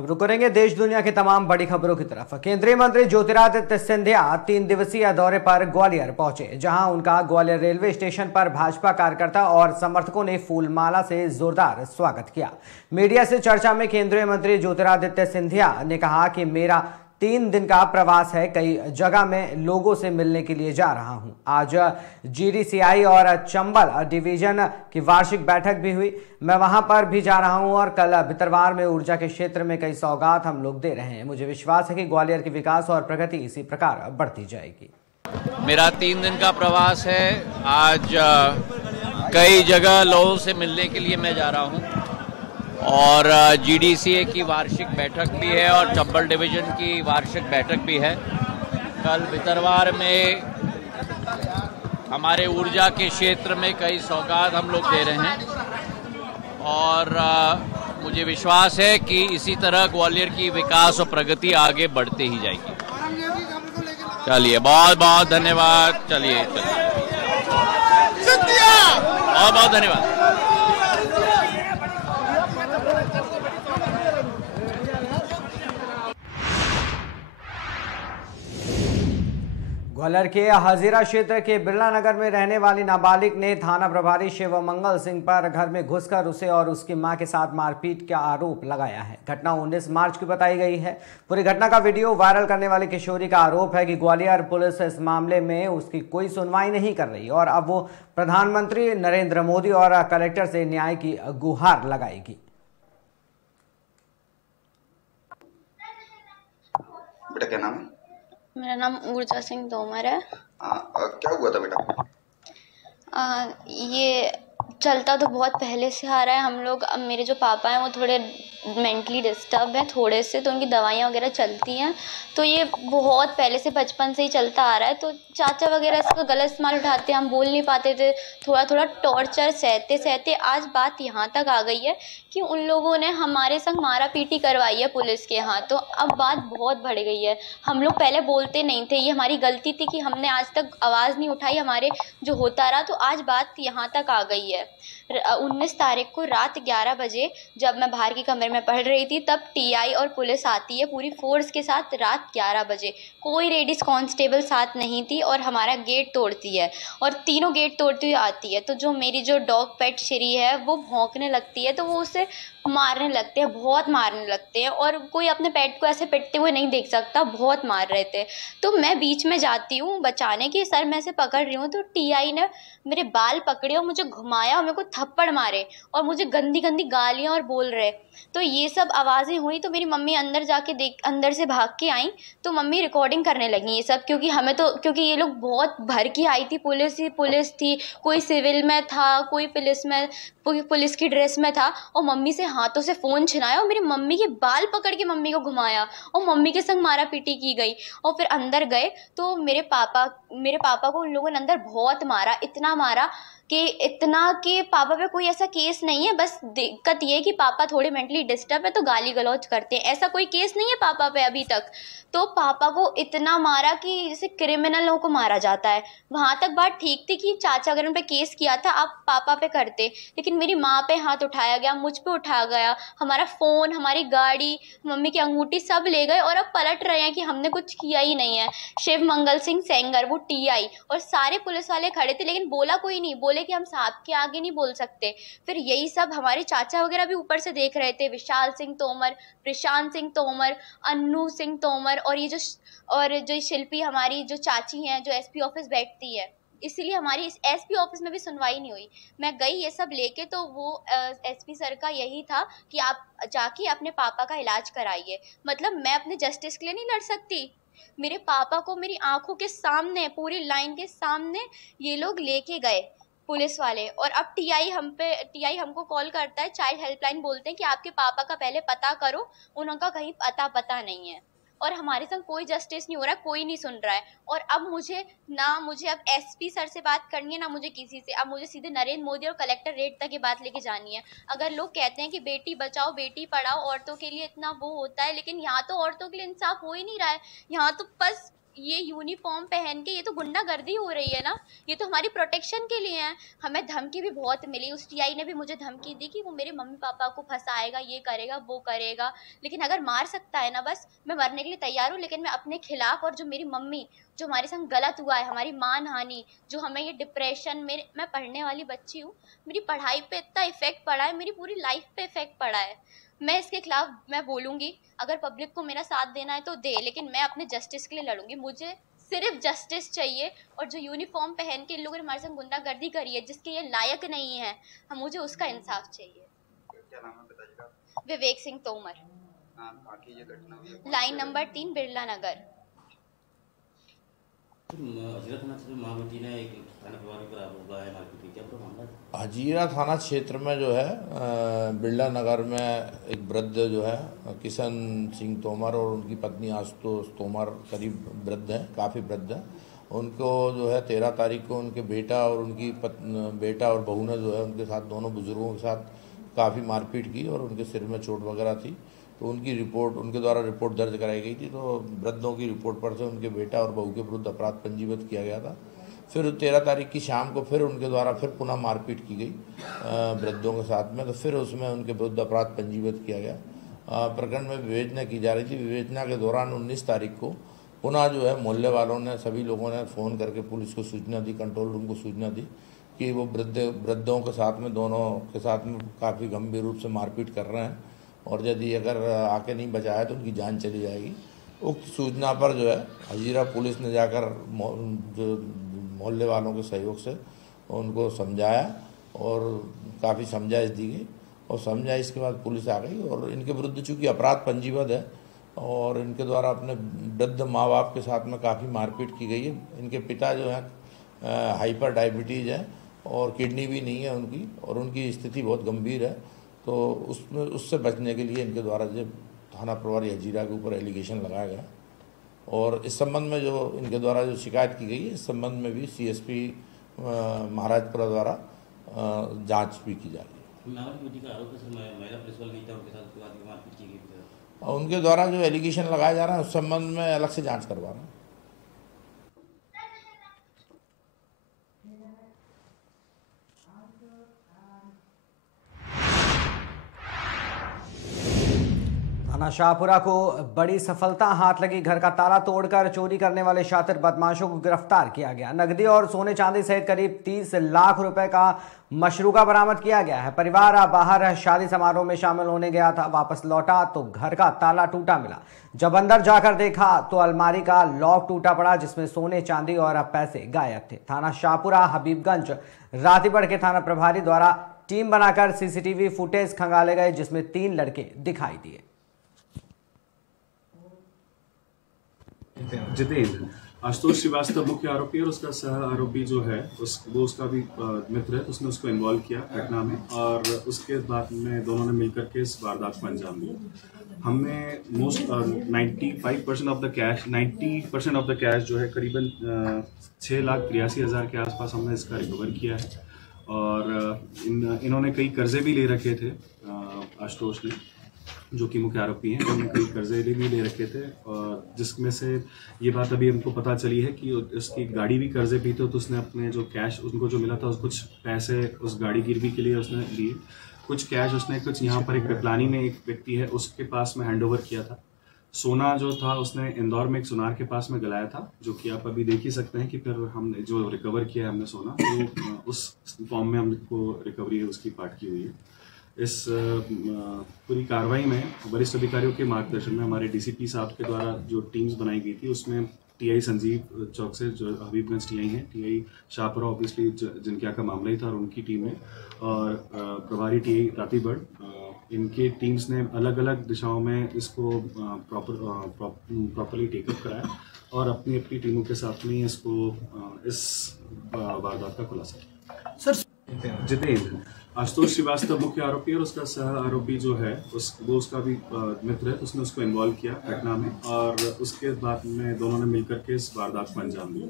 अब रुक करेंगे देश दुनिया की तमाम बड़ी खबरों की तरफ। केंद्रीय मंत्री ज्योतिरादित्य सिंधिया 3 दिवसीय दौरे पर ग्वालियर पहुंचे, जहां उनका ग्वालियर रेलवे स्टेशन पर भाजपा कार्यकर्ता और समर्थकों ने फूलमाला से जोरदार स्वागत किया। मीडिया से चर्चा में केंद्रीय मंत्री ज्योतिरादित्य सिंधिया ने कहा कि मेरा 3 दिन का प्रवास है, कई जगह में लोगों से मिलने के लिए जा रहा हूं। आज जीडीसीआई और चंबल डिवीजन की वार्षिक बैठक भी हुई, मैं वहां पर भी जा रहा हूं और कल भितरवार में ऊर्जा के क्षेत्र में कई सौगात हम लोग दे रहे हैं। मुझे विश्वास है कि ग्वालियर की विकास और प्रगति इसी प्रकार बढ़ती जाएगी। मेरा 3 दिन का प्रवास है। आज कई जगह लोगों से मिलने के लिए मैं जा रहा हूं और जीडीसीए की वार्षिक बैठक भी है और चंबल डिवीजन की वार्षिक बैठक भी है। कल भितरवार में हमारे ऊर्जा के क्षेत्र में कई सौगात हम लोग दे रहे हैं और मुझे विश्वास है कि इसी तरह ग्वालियर की विकास और प्रगति आगे बढ़ती ही जाएगी। चलिए, बहुत बहुत धन्यवाद। चलिए बहुत बहुत धन्यवाद। ग्वालियर के हजीरा क्षेत्र के बिरला नगर में रहने वाली नाबालिग ने थाना प्रभारी शिवमंगल सिंह पर घर में घुसकर उसे और उसकी मां के साथ मारपीट का आरोप लगाया है। घटना 19 मार्च की बताई गई है। पूरी घटना का वीडियो वायरल करने वाली किशोरी का आरोप है कि ग्वालियर पुलिस इस मामले में उसकी कोई सुनवाई नहीं कर रही और अब वो प्रधानमंत्री नरेंद्र मोदी और कलेक्टर से न्याय की गुहार लगाएगी। बेटा क्या नाम है? मेरा नाम ऊर्जा सिंह तोमर है। क्या हुआ था बेटा? ये चलता तो बहुत पहले से आ रहा है। हम लोग, अब मेरे जो पापा हैं वो थोड़े मेंटली डिस्टर्ब हैं थोड़े से, तो उनकी दवाइयाँ वगैरह चलती हैं, तो ये बहुत पहले से बचपन से ही चलता आ रहा है। तो चाचा वगैरह इसका गलत इस्तेमाल उठाते, हम बोल नहीं पाते थे, थोड़ा थोड़ा टॉर्चर सहते सहते आज बात यहाँ तक आ गई है कि उन लोगों ने हमारे संग मारा पीटी करवाई है पुलिस के यहाँ। तो अब बात बहुत बढ़ गई है। हम लोग पहले बोलते नहीं थे, ये हमारी गलती थी कि हमने आज तक आवाज़ नहीं उठाई, हमारे जो होता रहा, तो आज बात यहाँ तक आ गई है। 19 तारीख को रात 11 बजे जब मैं बाहर के कमरे में पढ़ रही थी, तब टीआई और पुलिस आती है पूरी फोर्स के साथ रात 11 बजे। कोई लेडीज़ कांस्टेबल साथ नहीं थी और हमारा गेट तोड़ती है और तीनों गेट तोड़ती हुई आती है। तो जो मेरी जो डॉग पेट श्री है वो भौंकने लगती है, तो वो उसे मारने लगते हैं, बहुत मारने लगते हैं और कोई अपने पेट को ऐसे पिटते हुए नहीं देख सकता, बहुत मार रहे थे। तो मैं बीच में जाती हूँ बचाने की, सर मैं से पकड़ रही हूँ, तो टीआई ने मेरे बाल पकड़े और मुझे घुमाया और मेरे को थप्पड़ मारे और मुझे गंदी गंदी गालियाँ और बोल रहे। तो ये सब आवाज़ें हुई, तो मेरी मम्मी अंदर जाके अंदर से भाग के आई, तो मम्मी रिकॉर्डिंग करने लगी ये सब, क्योंकि ये लोग बहुत भर के आई थी, पुलिस थी, कोई सिविल में था, कोई पुलिस की ड्रेस में था, और मम्मी से हाथों से फ़ोन छिनाया और मेरी मम्मी के बाल पकड़ के मम्मी को घुमाया और मम्मी के संग मारा पीटी की गई। और फिर अंदर गए तो मेरे पापा को उन लोगों ने अंदर बहुत मारा, इतना मारा कि पापा पे कोई ऐसा केस नहीं है, बस दिक्कत ये है कि पापा थोड़े मेंटली डिस्टर्ब है तो गाली गलौज करते हैं, ऐसा कोई केस नहीं है पापा पे अभी तक। तो पापा को इतना मारा कि जैसे क्रिमिनलों को मारा जाता है। वहाँ तक बात ठीक थी कि चाचा अगर उन पे केस किया था आप पापा पे करते, लेकिन मेरी माँ पे हाथ उठाया गया, मुझ पे उठाया गया, हमारा फ़ोन, हमारी गाड़ी, मम्मी की अंगूठी सब ले गए और अब पलट रहे हैं कि हमने कुछ किया ही नहीं है। शिव मंगल सिंह सेंगर, वो टीआई और सारे पुलिस वाले खड़े थे, लेकिन बोला कोई नहीं, बोले कि हम साहब के आगे नहीं बोल सकते। फिर यही सब हमारे चाचा वगैरह भी ऊपर से देख रहे थे, विशाल सिंह तोमर, प्रशांत सिंह तोमर, अन्नू सिंह तोमर, और जो शिल्पी हमारी जो चाची हैं जो एसपी ऑफिस बैठती है, इसलिए हमारी इस एसपी ऑफिस में भी सुनवाई नहीं हुई। मैं गई ये सब लेके, तो वो एसपी सर का यही था कि आप जाके अपने पापा का इलाज कराइए। मतलब मैं अपने जस्टिस के लिए नहीं लड़ सकती, मेरे पापा को मेरी आंखों के सामने, पूरी लाइन के सामने ये लोग लेके गए पुलिस वाले, और अब टीआई हमको कॉल करता है, चाइल्ड हेल्पलाइन बोलते हैं कि आपके पापा का पहले पता करो, उनका कहीं पता नहीं है, और हमारे संग कोई जस्टिस नहीं हो रहा, कोई नहीं सुन रहा है। और अब मुझे अब एसपी सर से बात करनी है, ना मुझे किसी से, अब मुझे सीधे नरेंद्र मोदी और कलेक्टर रेट तक ये बात लेके जानी है। अगर लोग कहते हैं कि बेटी बचाओ बेटी पढ़ाओ, औरतों के लिए इतना वो होता है, लेकिन यहाँ तो औरतों के लिए इंसाफ हो ही नहीं रहा है। यहाँ तो बस ये यूनिफॉर्म पहन के ये तो गुंडागर्दी हो रही है ना, ये तो हमारी प्रोटेक्शन के लिए है। हमें धमकी भी बहुत मिली, उस टीआई ने भी मुझे धमकी दी कि वो मेरे मम्मी पापा को फंसाएगा, ये करेगा वो करेगा, लेकिन अगर मार सकता है ना बस मैं मरने के लिए तैयार हूँ, लेकिन मैं अपने खिलाफ और जो मेरी मम्मी जो हमारे संग गलत हुआ है, हमारी मानहानि, जो हमें ये डिप्रेशन, मैं पढ़ने वाली बच्ची हूँ, मेरी पढ़ाई पे इतना इफेक्ट पड़ा है, मेरी पूरी लाइफ पे इफेक्ट पड़ा है। मैं इसके खिलाफ मैं बोलूंगी, अगर पब्लिक को मेरा साथ देना है तो दे, लेकिन मैं अपने जस्टिस के लिए लड़ूंगी। मुझे सिर्फ जस्टिस चाहिए, और जो यूनिफॉर्म पहन के इन लोगों ने हमारे संग गुंडागर्दी करी है, जिसके ये लायक नहीं है, मुझे उसका इंसाफ चाहिए। क्या नाम है पिताजी का? विवेक सिंह तोमर। बाकी ये घटना हुई है लाइन नंबर 3 बिरला नगर। हजीरा थाना क्षेत्र में जो है बिरला नगर में एक वृद्ध जो है किशन सिंह तोमर और उनकी पत्नी आशुतोष तोमर, करीब वृद्ध हैं, काफ़ी वृद्ध हैं। उनको जो है 13 तारीख को उनके बेटा और उनकी बेटा और बहू ने जो है उनके साथ, दोनों बुजुर्गों के साथ काफ़ी मारपीट की और उनके सिर में चोट वगैरह थी। तो उनकी रिपोर्ट, उनके द्वारा रिपोर्ट दर्ज कराई गई थी। तो वृद्धों की रिपोर्ट पर से उनके बेटा और बहू के विरुद्ध अपराध पंजीबद्ध किया गया था। फिर 13 तारीख की शाम को फिर उनके द्वारा फिर पुनः मारपीट की गई वृद्धों के साथ में। तो फिर उसमें उनके विरुद्ध अपराध पंजीबद्ध किया गया। प्रकरण में विवेचना की जा रही थी। विवेचना के दौरान 19 तारीख को पुनः जो है मोहल्ले वालों ने, सभी लोगों ने फ़ोन करके पुलिस को सूचना दी, कंट्रोल रूम को सूचना दी कि वो वृद्धों के साथ में, दोनों के साथ में काफ़ी गंभीर रूप से मारपीट कर रहे हैं और यदि अगर आके नहीं बचाया तो उनकी जान चली जाएगी। उक्त सूचना पर जो है हजीरा पुलिस ने जाकर जो मोहल्ले वालों के सहयोग से उनको समझाया और काफ़ी समझाइश दी गई और समझाइश के बाद पुलिस आ गई। और इनके विरुद्ध चूँकि अपराध पंजीबद्ध है और इनके द्वारा अपने वृद्ध माँ बाप के साथ में काफ़ी मारपीट की गई है। इनके पिता जो है हाइपर डायबिटीज़ है और किडनी भी नहीं है उनकी, और उनकी स्थिति बहुत गंभीर है। तो उससे बचने के लिए इनके द्वारा जो थाना प्रभारी हजीरा के ऊपर एलिगेशन लगाया गया और इस संबंध में जो इनके द्वारा जो शिकायत की गई है, इस संबंध में भी सीएसपी महाराजपुरा द्वारा जांच भी की जा रही है। और उनके द्वारा जो एलिगेशन लगाया जा रहा है उस संबंध में अलग से जांच करवा रहे हैं। थाना शाहपुरा को बड़ी सफलता हाथ लगी। घर का ताला तोड़कर चोरी करने वाले शातिर बदमाशों को गिरफ्तार किया गया। नकदी और सोने चांदी सहित करीब 30 लाख रुपए का मशरूका बरामद किया गया है। परिवार बाहर शादी समारोह में शामिल होने गया था, वापस लौटा तो घर का ताला टूटा मिला। जब अंदर जाकर देखा तो अलमारी का लॉक टूटा पड़ा जिसमें सोने चांदी और पैसे गायब थे। थाना शाहपुरा हबीबगंज रातीगढ़ के थाना प्रभारी द्वारा टीम बनाकर सीसीटीवी फुटेज खंगाले गए जिसमें 3 लड़के दिखाई दिए। जितेंद्र, आशुतोष श्रीवास्तव मुख्य आरोपी और उसका सह आरोपी जो है वो उसका भी मित्र है, तो उसने उसको इन्वॉल्व किया घटना में और उसके बाद में दोनों ने मिलकर के इस वारदात को अंजाम दिया। हमने 95% ऑफ द कैश जो है करीबन 6,83,000 के आसपास हमने इसका रिकवर किया है। और इन्होंने कई कर्जे भी ले रखे थे, आशुतोष ने जो कि मुख्य आरोपी हैं, उन्होंने कई कर्जे भी ले रखे थे और जिसमें से ये बात अभी हमको पता चली है कि उसकी गाड़ी भी कर्जे भी थे। तो उसने अपने जो कैश उनको जो मिला था कुछ पैसे उस गाड़ी गिरवी के लिए उसने लिए, कुछ कैश उसने कुछ यहाँ पर एक पिपलानी में एक व्यक्ति है उसके पास में हैंडओवर किया था। सोना जो था उसने इंदौर में एक सुनार के पास में गलाया था, जो कि आप अभी देख ही सकते हैं कि फिर हमने जो रिकवर किया है हमने सोना, तो उस फॉर्म में हमको रिकवरी है उसकी पार्ट की हुई है। इस पूरी कार्रवाई में वरिष्ठ अधिकारियों के मार्गदर्शन में हमारे डीसीपी साहब के द्वारा जो टीम्स बनाई गई थी उसमें टीआई संजीव चौक से जो हबीबगंज टीआई हैं, टीआई शाहपुरा ऑब्वियसली जिनके का मामला ही था और उनकी टीम है, और प्रभारी टीआई रातीगढ़, इनके टीम्स ने अलग अलग दिशाओं में इसको प्रॉपरली टेकअप कराया और अपनी अपनी टीमों के साथ में इसको इस वारदात का खुलासा किया। सर जितेंद्र, आशुतोष श्रीवास्तव मुख्य आरोपी और उसका सह आरोपी जो है वो उसका भी मित्र है, तो उसने उसको इन्वॉल्व किया घटना में और उसके बाद में दोनों ने मिलकर के इस वारदात को अंजाम दिया।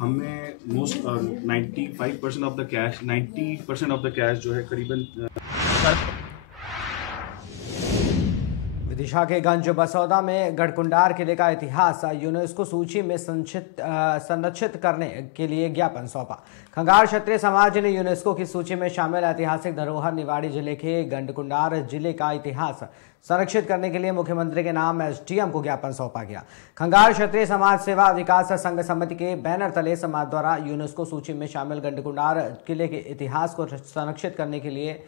हमने 90% ऑफ द कैश जो है करीबन विदिशा के गंज बसौदा में गढ़कुंडार किले का इतिहास यूनेस्को सूची में संरक्षित करने के लिए ज्ञापन सौंपा। खंगार क्षत्रिय समाज ने यूनेस्को की सूची में शामिल ऐतिहासिक धरोहर निवाड़ी जिले के गढ़कुंडार जिले का इतिहास संरक्षित करने के लिए मुख्यमंत्री के नाम एसडीएम को ज्ञापन सौंपा गया। खंगार क्षत्रिय समाज सेवा विकास संघ समिति के बैनर तले समाज द्वारा यूनेस्को सूची में शामिल गढ़कुंडार किले के इतिहास को संरक्षित करने के लिए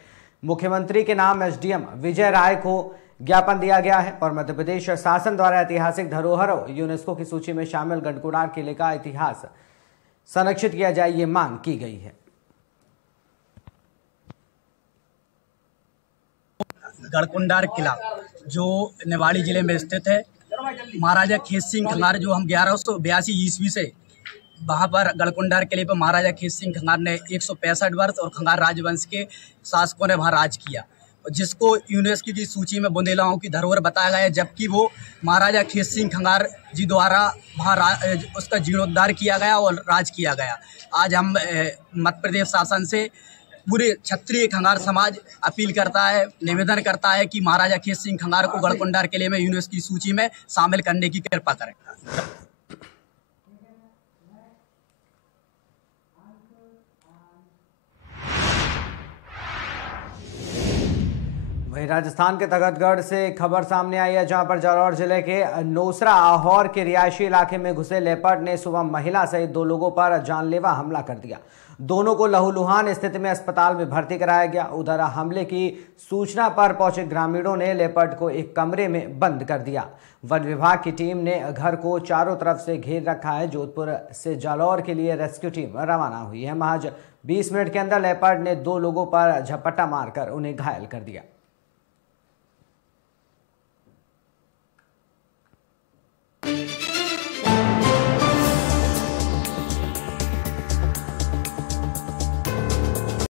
मुख्यमंत्री के नाम एसडीएम विजय राय को ज्ञापन दिया गया है और मध्य प्रदेश शासन द्वारा ऐतिहासिक धरोहर यूनेस्को की सूची में शामिल गढ़कुंडार किले का इतिहास संरक्षित किया जाए, ये मांग की गई है। गढ़कुंडार किला जो निवाड़ी जिले में स्थित है, महाराजा खेत सिंह खंगार जो हम 1182 ईस्वी से वहाँ पर गढ़कुंडार किले पर महाराजा खेत सिंह खंगार ने 165 वर्ष और खंगार राजवंश के शासकों ने वहाँ राज किया, जिसको यूनेस्को की सूची में बुंदेलाओं की धरोहर बताया गया है, जबकि वो महाराजा खेत सिंह खंगार जी द्वारा वहाँ उसका जीर्णोद्धार किया गया और राज किया गया। आज हम मध्य प्रदेश शासन से पूरे क्षत्रिय खंगार समाज अपील करता है, निवेदन करता है कि महाराजा खेत सिंह खंगार को गढ़कुंडार किले में यूनेस्को की सूची में शामिल करने की कृपा करें। वहीं राजस्थान के तखतगढ़ से खबर सामने आई है, जहां पर जालौर जिले के नोसरा आहोर के रिहायशी इलाके में घुसे लेपर्ड ने सुबह महिला सहित 2 लोगों पर जानलेवा हमला कर दिया। दोनों को लहूलुहान स्थिति में अस्पताल में भर्ती कराया गया। उधर हमले की सूचना पर पहुंचे ग्रामीणों ने लेपर्ड को एक कमरे में बंद कर दिया। वन विभाग की टीम ने घर को चारों तरफ से घेर रखा है। जोधपुर से जालौर के लिए रेस्क्यू टीम रवाना हुई है। महज 20 मिनट के अंदर लेपर्ड ने 2 लोगों पर झपट्टा मारकर उन्हें घायल कर दिया।